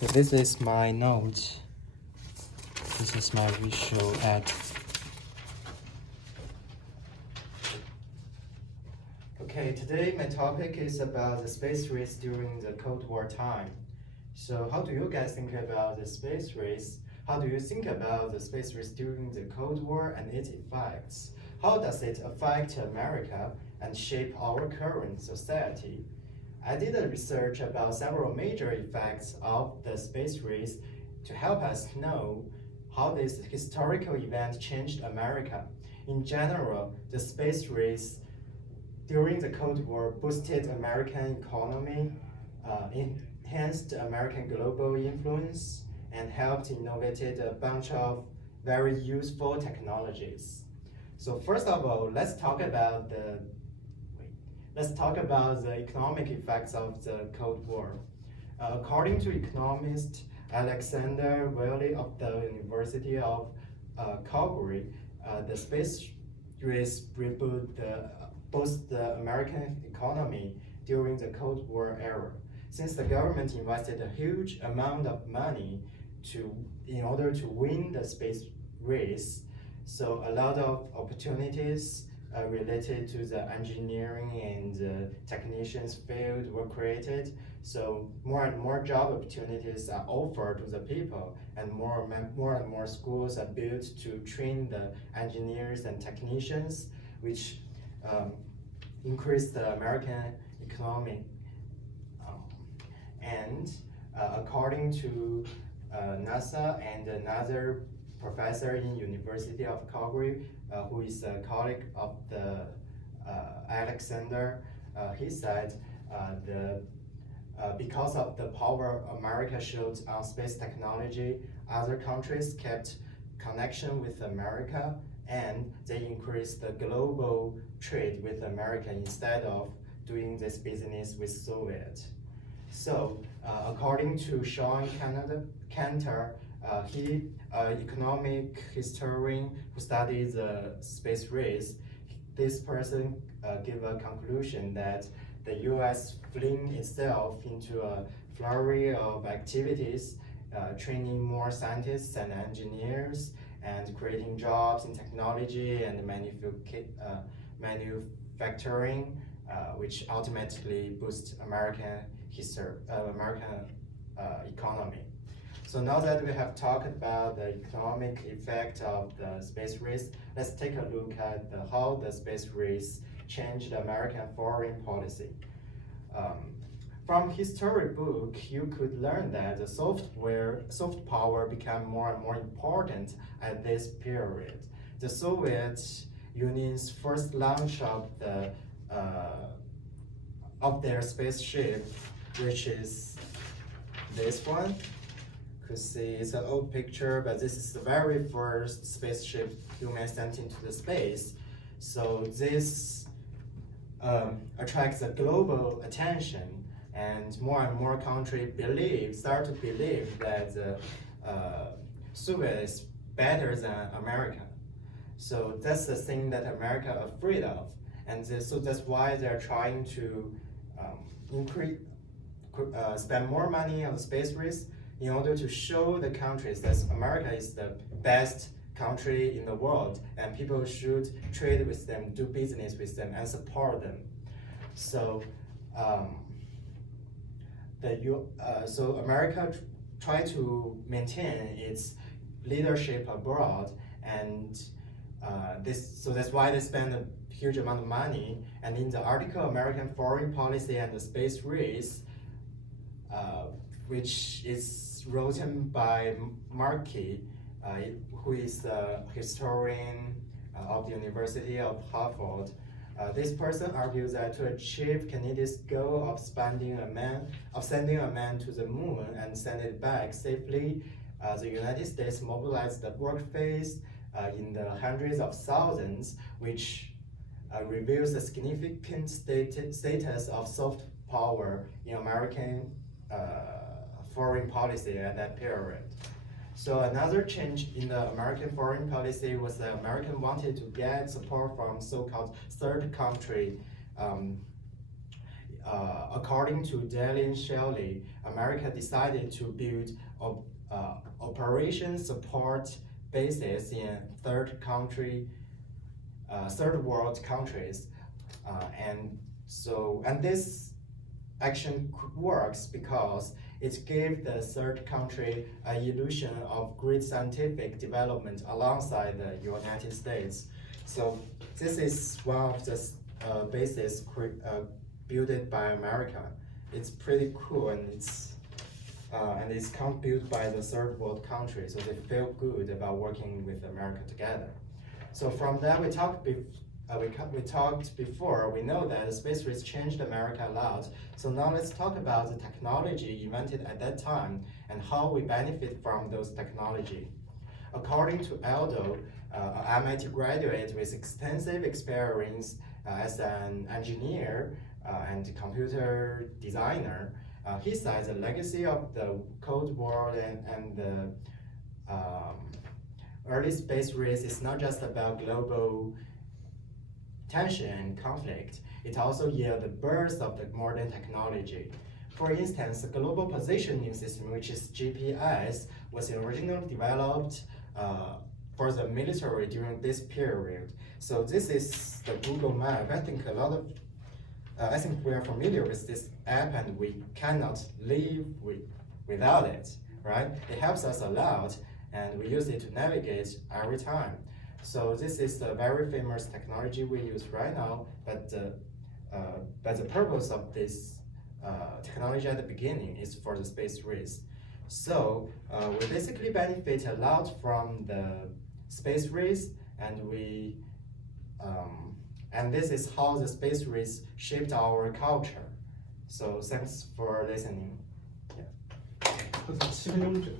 This is my note. This is my visual ad. Okay, today my topic is about the space race during the Cold War time. So how do you guys think about the space race? How do you think about the space race during the Cold War and its effects? How does it affect America and shape our current society? I did a research about several major effects of the space race to help us know how this historical event changed America. In general, the space race during the Cold War boosted American economy, enhanced American global influence, and helped innovate a bunch of very useful technologies. So first of all, let's talk about the economic effects of the Cold War. According to economist Alexander Wiley of the University of Calgary, the space race boosted the American economy during the Cold War era, since the government invested a huge amount of money in order to win the space race. So a lot of opportunities related to the engineering and technicians field were created. So more and more job opportunities are offered to the people, and more and more schools are built to train the engineers and technicians, which increased the American economy. According to NASA and another professor in University of Calgary, who is a colleague of the Alexander, he said because of the power America showed on space technology, other countries kept connection with America, and they increased the global trade with America instead of doing this business with Soviet. So according to Sean Cantor, he economic historian who studies the space race. This person gave a conclusion that the U.S. flung itself into a flurry of activities, training more scientists and engineers, and creating jobs in technology and manufacturing, which ultimately boosts American economy. So now that we have talked about the economic effect of the space race, let's take a look at how the space race changed American foreign policy. From history book, you could learn that the soft power became more and more important at this period. The Soviet Union's first launch of their spaceship, which is this one. You could see it's an old picture, but this is the very first spaceship human sent into the space. So this attracts a global attention, and more countries start to believe that Soviet is better than America. So that's the thing that America is afraid of, and so that's why they're trying to spend more money on the space race in order to show the countries that America is the best country in the world, and people should trade with them, do business with them, and support them. So, so America tried to maintain its leadership abroad, and so that's why they spend a huge amount of money. And in the article American Foreign Policy and the Space Race, which is written by Markey, who is a historian of the University of Harvard. This person argues that to achieve Kennedy's goal of sending a man to the moon and send it back safely, the United States mobilized the workforce in the hundreds of thousands, which reveals the significant status of soft power in American foreign policy at that period. So another change in the American foreign policy was that American wanted to get support from so-called third country according to Dallin Shelley, America decided to build operation support bases in third world countries, and this action works because it gave the third country an illusion of great scientific development alongside the United States. So this is one of the bases built by America. It's pretty cool, and it's built by the third world country, so they feel good about working with America together. So from that, we talked before, we know that the space race changed America a lot. So now let's talk about the technology invented at that time and how we benefit from those technology. According to Aldo, an MIT graduate with extensive experience as an engineer and computer designer, he says the legacy of the Cold War and the early space race is not just about global tension and conflict. It also yielded the birth of the modern technology. For instance, the Global Positioning System, which is GPS, was originally developed for the military during this period. So this is the Google Map. I think we are familiar with this app, and we cannot live without it, right? It helps us a lot, and we use it to navigate every time. So this is a very famous technology we use right now, but the purpose of this technology at the beginning is for the space race. So we basically benefit a lot from the space race, and this is how the space race shaped our culture. So thanks for listening. 항상 7년째